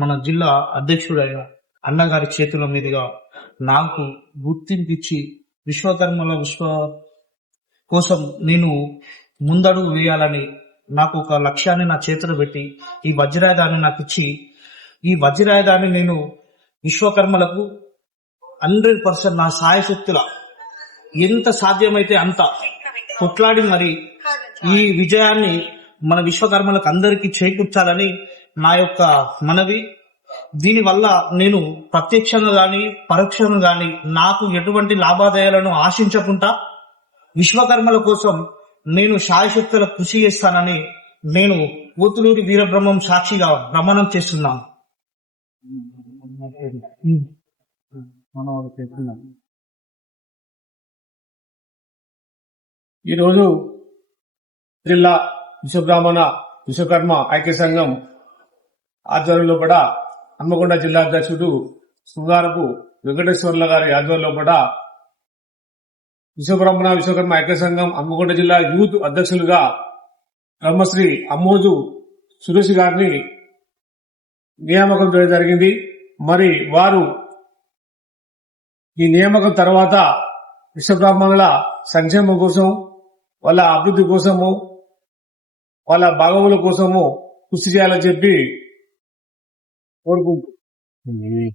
మన జిల్లా అధ్యక్షుడైన అన్నగారి చేతుల మీదుగా నాకు గుర్తింపిచ్చి విశ్వ కోసం నేను ముందడుగు వేయాలని నాకు ఒక లక్ష్యాన్ని నా చేతులు పెట్టి ఈ వజ్రాయుధాన్ని నాకు ఇచ్చి ఈ వజ్రాయుధాన్ని నేను విశ్వకర్మలకు 100% నా సాయశక్తుల ఎంత సాధ్యమైతే అంత కొట్లాడి మరి ఈ విజయాన్ని మన విశ్వకర్మలకు అందరికీ చేకూర్చాలని నా యొక్క మనవి. దీనివల్ల నేను ప్రత్యక్షంగా గాని పరోక్షంగా గాని నాకు ఎటువంటి లాభాదాయాలను ఆశించకుండా విశ్వకర్మల కోసం నేను శాయశక్తుల కృషి చేస్తానని నేను పోతులూరి వీరబ్రహ్మం సాక్షిగా ప్రమాణం చేస్తున్నాను. ఈరోజు జిల్లా విశ్వబ్రాహ్మణ విశ్వకర్మ ఐక్య సంఘం ఆధ్వర్యంలో కూడా హన్మకొండ జిల్లా అధ్యక్షుడు శృంగారపు వెంకటేశ్వర్ల గారి ఆధ్వర్యంలో కూడా విశ్వబ్రాహ్మణ విశ్వకర్మ ఐక్య సంఘం హన్మకొండ జిల్లా యూత్ అధ్యక్షులుగా బ్రహ్మశ్రీ అమ్మోజు సురేష్ గారిని నియామకం చేయడం జరిగింది. మరి వారు ఈ నియామకం తర్వాత విశ్వబ్రాహ్మణుల సంక్షేమం కోసం, వాళ్ళ అభివృద్ధి కోసము, వాళ్ళ బాగోగుల కోసము కృషి చేయాలని చెప్పి కోరుకుంటున్నాను.